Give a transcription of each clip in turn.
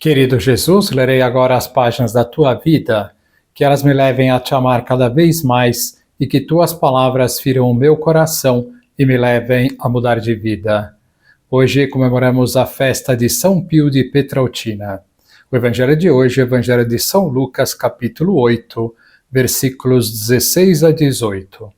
Querido Jesus, lerei agora as páginas da tua vida, que elas me levem a te amar cada vez mais e que tuas palavras firam o meu coração e me levem a mudar de vida. Hoje comemoramos a festa de São Pio de Pietrelcina. O evangelho de hoje é o evangelho de São Lucas, capítulo 8, versículos 16 a 18.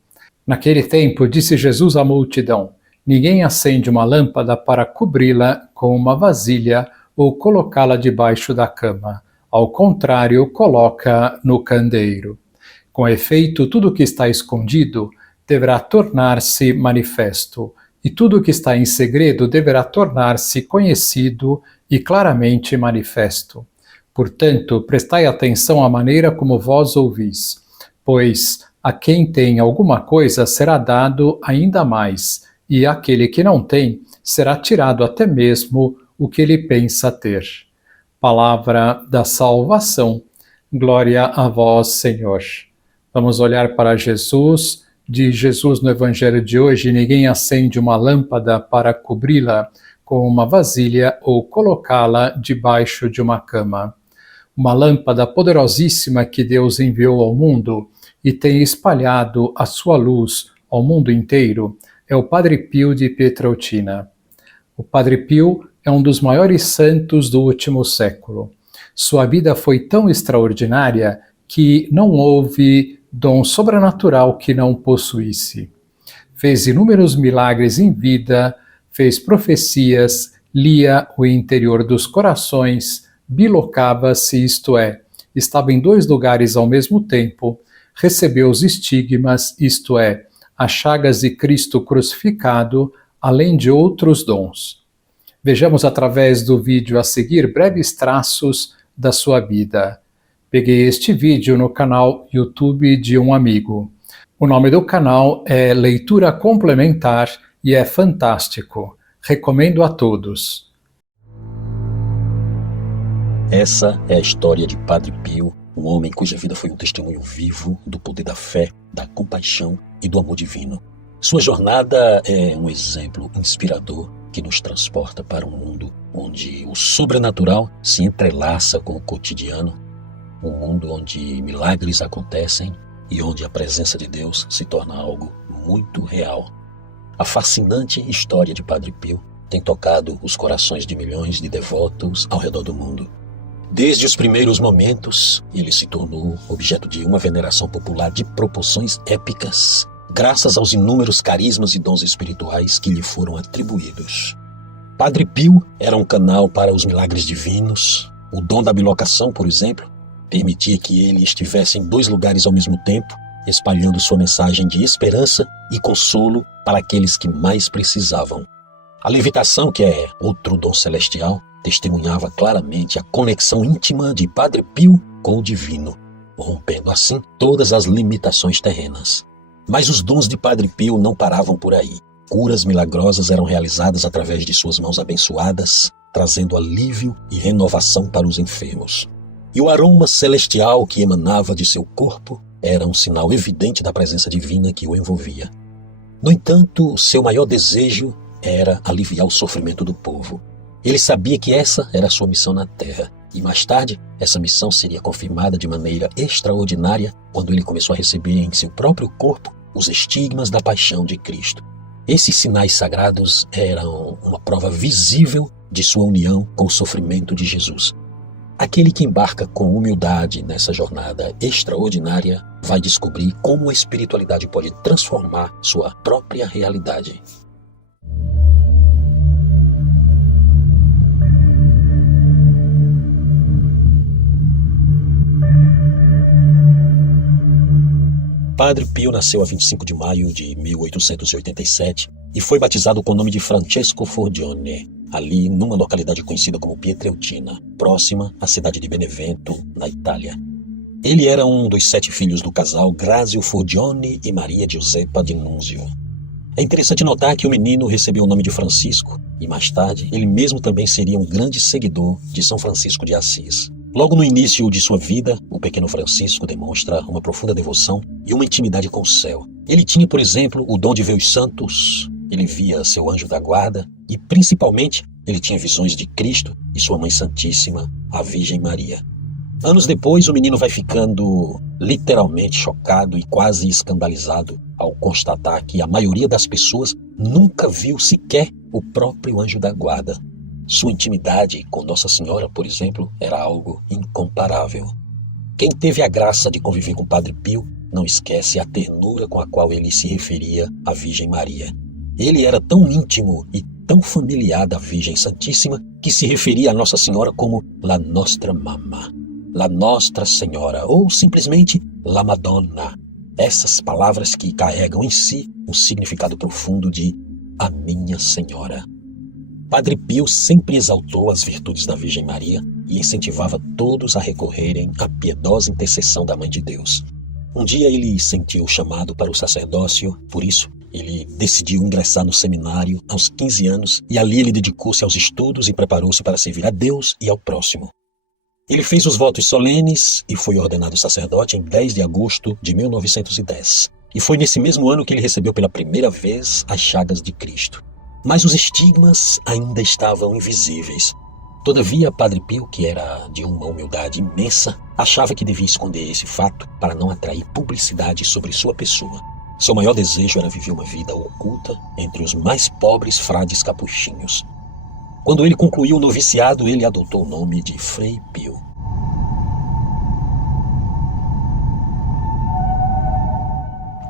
Naquele tempo, disse Jesus à multidão: ninguém acende uma lâmpada para cobri-la com uma vasilha ou colocá-la debaixo da cama. Ao contrário, coloca no candeeiro. Com efeito, tudo que está escondido deverá tornar-se manifesto, e tudo que está em segredo deverá tornar-se conhecido e claramente manifesto. Portanto, prestai atenção à maneira como vós ouvis, pois a quem tem alguma coisa será dado ainda mais, e àquele que não tem será tirado até mesmo o que ele pensa ter. Palavra da salvação. Glória a vós, Senhor. Vamos olhar para Jesus. Diz Jesus no evangelho de hoje: ninguém acende uma lâmpada para cobri-la com uma vasilha ou colocá-la debaixo de uma cama. Uma lâmpada poderosíssima que Deus enviou ao mundo e tem espalhado a sua luz ao mundo inteiro é o Padre Pio de Pietrelcina. O Padre Pio é um dos maiores santos do último século. Sua vida foi tão extraordinária que não houve dom sobrenatural que não possuísse. Fez inúmeros milagres em vida, fez profecias, lia o interior dos corações, bilocava-se, isto é, estava em dois lugares ao mesmo tempo, recebeu os estigmas, isto é, as chagas de Cristo crucificado, além de outros dons. Vejamos através do vídeo a seguir breves traços da sua vida. Peguei este vídeo no canal YouTube de um amigo. O nome do canal é Leitura Complementar e é fantástico. Recomendo a todos. Essa é a história de Padre Pio, um homem cuja vida foi um testemunho vivo do poder da fé, da compaixão e do amor divino. Sua jornada é um exemplo inspirador que nos transporta para um mundo onde o sobrenatural se entrelaça com o cotidiano, um mundo onde milagres acontecem e onde a presença de Deus se torna algo muito real. A fascinante história de Padre Pio tem tocado os corações de milhões de devotos ao redor do mundo. Desde os primeiros momentos, ele se tornou objeto de uma veneração popular de proporções épicas, graças aos inúmeros carismas e dons espirituais que lhe foram atribuídos. Padre Pio era um canal para os milagres divinos. O dom da bilocação, por exemplo, permitia que ele estivesse em dois lugares ao mesmo tempo, espalhando sua mensagem de esperança e consolo para aqueles que mais precisavam. A levitação, que é outro dom celestial, testemunhava claramente a conexão íntima de Padre Pio com o divino, rompendo assim todas as limitações terrenas. Mas os dons de Padre Pio não paravam por aí. Curas milagrosas eram realizadas através de suas mãos abençoadas, trazendo alívio e renovação para os enfermos. E o aroma celestial que emanava de seu corpo era um sinal evidente da presença divina que o envolvia. No entanto, seu maior desejo era aliviar o sofrimento do povo. Ele sabia que essa era a sua missão na Terra. E mais tarde, essa missão seria confirmada de maneira extraordinária quando ele começou a receber em seu próprio corpo os estigmas da paixão de Cristo. Esses sinais sagrados eram uma prova visível de sua união com o sofrimento de Jesus. Aquele que embarca com humildade nessa jornada extraordinária vai descobrir como a espiritualidade pode transformar sua própria realidade. Padre Pio nasceu a 25 de maio de 1887 e foi batizado com o nome de Francesco Forgione, ali numa localidade conhecida como Pietrelcina, próxima à cidade de Benevento, na Itália. Ele era um dos 7 filhos do casal Grazio Forgione e Maria Giuseppa di Nunzio. É interessante notar que o menino recebeu o nome de Francisco e mais tarde ele mesmo também seria um grande seguidor de São Francisco de Assis. Logo no início de sua vida, o pequeno Francisco demonstra uma profunda devoção e uma intimidade com o céu. Ele tinha, por exemplo, o dom de ver os santos, ele via seu anjo da guarda e, principalmente, ele tinha visões de Cristo e sua Mãe Santíssima, a Virgem Maria. Anos depois, o menino vai ficando literalmente chocado e quase escandalizado ao constatar que a maioria das pessoas nunca viu sequer o próprio anjo da guarda. Sua intimidade com Nossa Senhora, por exemplo, era algo incomparável. Quem teve a graça de conviver com Padre Pio não esquece a ternura com a qual ele se referia à Virgem Maria. Ele era tão íntimo e tão familiar da Virgem Santíssima que se referia a Nossa Senhora como La Nostra Mamma, La Nostra Senhora ou simplesmente La Madonna. Essas palavras que carregam em si um significado profundo de a minha Senhora. Padre Pio sempre exaltou as virtudes da Virgem Maria e incentivava todos a recorrerem à piedosa intercessão da Mãe de Deus. Um dia ele sentiu o chamado para o sacerdócio, por isso ele decidiu ingressar no seminário aos 15 anos e ali ele dedicou-se aos estudos e preparou-se para servir a Deus e ao próximo. Ele fez os votos solenes e foi ordenado sacerdote em 10 de agosto de 1910. E foi nesse mesmo ano que ele recebeu pela primeira vez as chagas de Cristo. Mas os estigmas ainda estavam invisíveis. Todavia, Padre Pio, que era de uma humildade imensa, achava que devia esconder esse fato para não atrair publicidade sobre sua pessoa. Seu maior desejo era viver uma vida oculta entre os mais pobres frades capuchinhos. Quando ele concluiu o noviciado, ele adotou o nome de Frei Pio.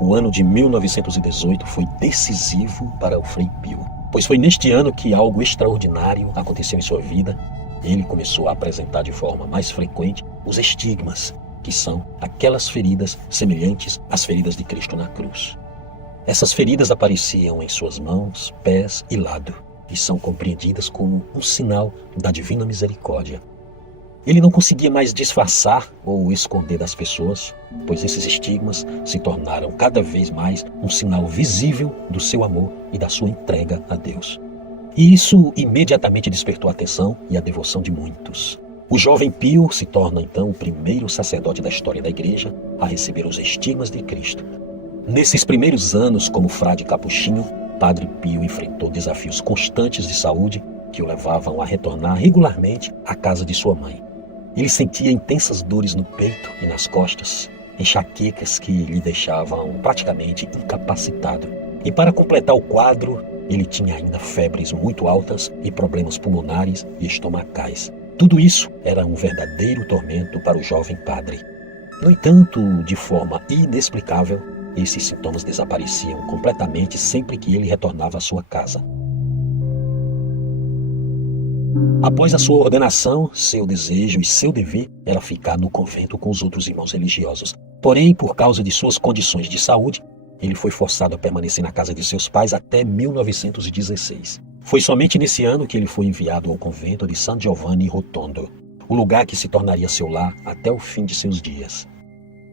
O ano de 1918 foi decisivo para o Frei Pio, pois foi neste ano que algo extraordinário aconteceu em sua vida. Ele começou a apresentar de forma mais frequente os estigmas, que são aquelas feridas semelhantes às feridas de Cristo na cruz. Essas feridas apareciam em suas mãos, pés e lado, e são compreendidas como um sinal da divina misericórdia. Ele não conseguia mais disfarçar ou esconder das pessoas, pois esses estigmas se tornaram cada vez mais um sinal visível do seu amor e da sua entrega a Deus. E isso imediatamente despertou a atenção e a devoção de muitos. O jovem Pio se torna então o primeiro sacerdote da história da igreja a receber os estigmas de Cristo. Nesses primeiros anos como frade capuchinho, Padre Pio enfrentou desafios constantes de saúde que o levavam a retornar regularmente à casa de sua mãe. Ele sentia intensas dores no peito e nas costas, enxaquecas que lhe deixavam praticamente incapacitado. E para completar o quadro, ele tinha ainda febres muito altas e problemas pulmonares e estomacais. Tudo isso era um verdadeiro tormento para o jovem padre. No entanto, de forma inexplicável, esses sintomas desapareciam completamente sempre que ele retornava à sua casa. Após a sua ordenação, seu desejo e seu dever era ficar no convento com os outros irmãos religiosos. Porém, por causa de suas condições de saúde, ele foi forçado a permanecer na casa de seus pais até 1916. Foi somente nesse ano que ele foi enviado ao convento de San Giovanni Rotondo, o lugar que se tornaria seu lar até o fim de seus dias.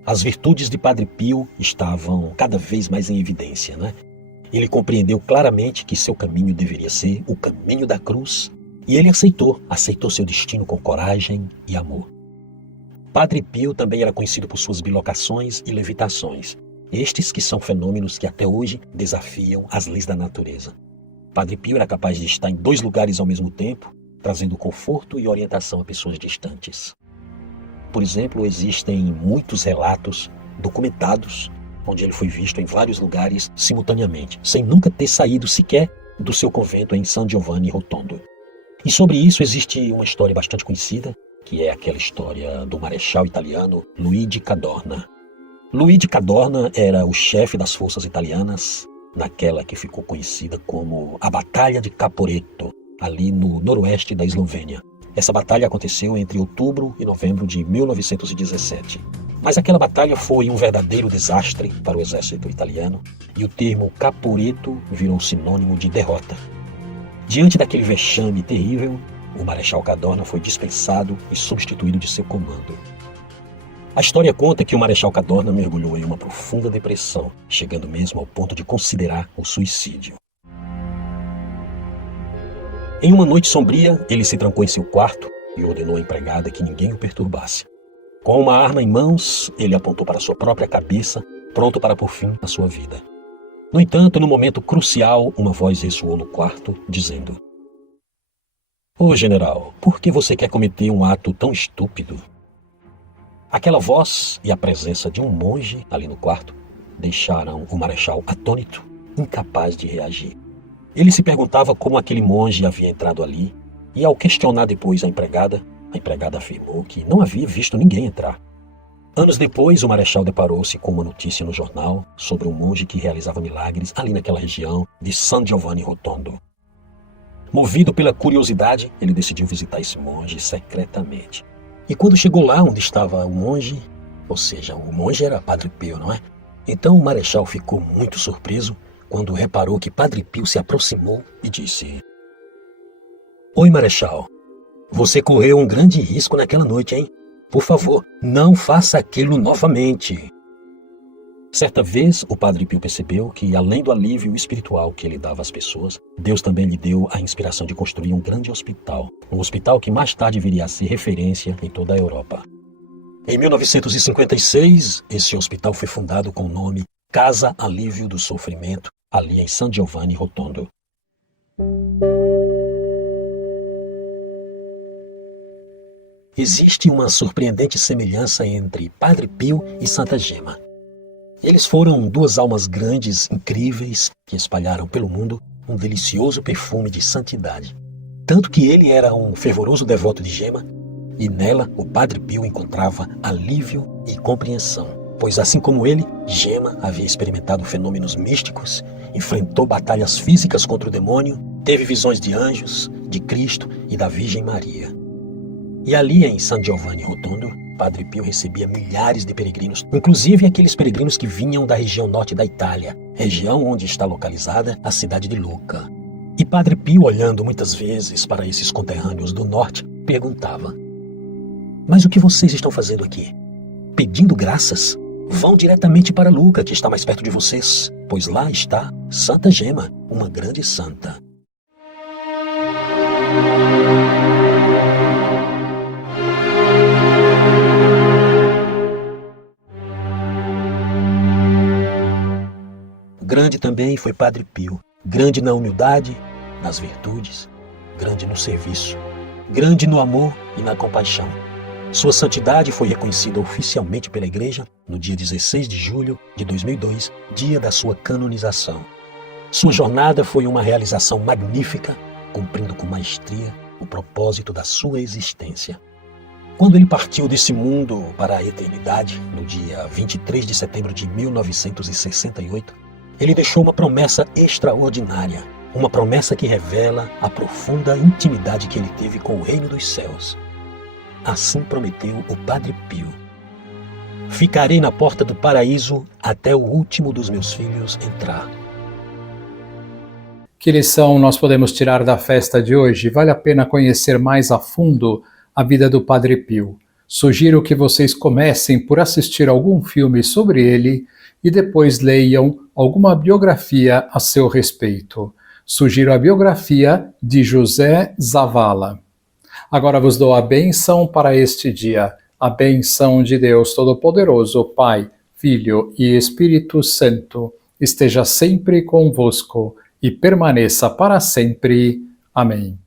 As virtudes de Padre Pio estavam cada vez mais em evidência, Ele compreendeu claramente que seu caminho deveria ser o caminho da cruz, e ele aceitou seu destino com coragem e amor. Padre Pio também era conhecido por suas bilocações e levitações, estes que são fenômenos que até hoje desafiam as leis da natureza. Padre Pio era capaz de estar em 2 lugares ao mesmo tempo, trazendo conforto e orientação a pessoas distantes. Por exemplo, existem muitos relatos documentados onde ele foi visto em vários lugares simultaneamente, sem nunca ter saído sequer do seu convento em San Giovanni Rotondo. E sobre isso existe uma história bastante conhecida, que é aquela história do marechal italiano Luigi Cadorna. Luigi Cadorna era o chefe das forças italianas naquela que ficou conhecida como a Batalha de Caporetto, ali no noroeste da Eslovênia. Essa batalha aconteceu entre outubro e novembro de 1917. Mas aquela batalha foi um verdadeiro desastre para o exército italiano e o termo Caporetto virou sinônimo de derrota. Diante daquele vexame terrível, o marechal Cadorna foi dispensado e substituído de seu comando. A história conta que o marechal Cadorna mergulhou em uma profunda depressão, chegando mesmo ao ponto de considerar o suicídio. Em uma noite sombria, ele se trancou em seu quarto e ordenou à empregada que ninguém o perturbasse. Com uma arma em mãos, ele apontou para sua própria cabeça, pronto para pôr fim à sua vida. No entanto, no momento crucial, uma voz ressoou no quarto, dizendo: Ô general, por que você quer cometer um ato tão estúpido? Aquela voz e a presença de um monge ali no quarto deixaram o marechal atônito, incapaz de reagir. Ele se perguntava como aquele monge havia entrado ali, e ao questionar depois a empregada afirmou que não havia visto ninguém entrar. Anos depois, o marechal deparou-se com uma notícia no jornal sobre um monge que realizava milagres ali naquela região de San Giovanni Rotondo. Movido pela curiosidade, ele decidiu visitar esse monge secretamente. E quando chegou lá onde estava o monge, ou seja, o monge era Padre Pio, não é? Então o marechal ficou muito surpreso quando reparou que Padre Pio se aproximou e disse: Oi, marechal, você correu um grande risco naquela noite, hein? Por favor, não faça aquilo novamente. Certa vez, o Padre Pio percebeu que, além do alívio espiritual que ele dava às pessoas, Deus também lhe deu a inspiração de construir um grande hospital. Um hospital que mais tarde viria a ser referência em toda a Europa. Em 1956, esse hospital foi fundado com o nome Casa Alívio do Sofrimento, ali em San Giovanni Rotondo. Existe uma surpreendente semelhança entre Padre Pio e Santa Gema. Eles foram duas almas grandes, incríveis, que espalharam pelo mundo um delicioso perfume de santidade. Tanto que ele era um fervoroso devoto de Gema, e nela o Padre Pio encontrava alívio e compreensão. Pois assim como ele, Gema havia experimentado fenômenos místicos, enfrentou batalhas físicas contra o demônio, teve visões de anjos, de Cristo e da Virgem Maria. E ali em San Giovanni Rotondo, Padre Pio recebia milhares de peregrinos, inclusive aqueles peregrinos que vinham da região norte da Itália, região onde está localizada a cidade de Lucca. E Padre Pio, olhando muitas vezes para esses conterrâneos do norte, perguntava: Mas o que vocês estão fazendo aqui? Pedindo graças? Vão diretamente para Lucca, que está mais perto de vocês, pois lá está Santa Gema, uma grande santa. Grande também foi Padre Pio, grande na humildade, nas virtudes, grande no serviço, grande no amor e na compaixão. Sua santidade foi reconhecida oficialmente pela Igreja no dia 16 de julho de 2002, dia da sua canonização. Sua jornada foi uma realização magnífica, cumprindo com maestria o propósito da sua existência. Quando ele partiu desse mundo para a eternidade, no dia 23 de setembro de 1968, ele deixou uma promessa extraordinária, uma promessa que revela a profunda intimidade que ele teve com o reino dos céus. Assim prometeu o Padre Pio: Ficarei na porta do paraíso até o último dos meus filhos entrar. Que lição nós podemos tirar da festa de hoje? Vale a pena conhecer mais a fundo a vida do Padre Pio. Sugiro que vocês comecem por assistir algum filme sobre ele e depois leiam alguma biografia a seu respeito. Sugiro a biografia de José Zavala. Agora vos dou a bênção para este dia. A bênção de Deus Todo-Poderoso, Pai, Filho e Espírito Santo, esteja sempre convosco e permaneça para sempre. Amém.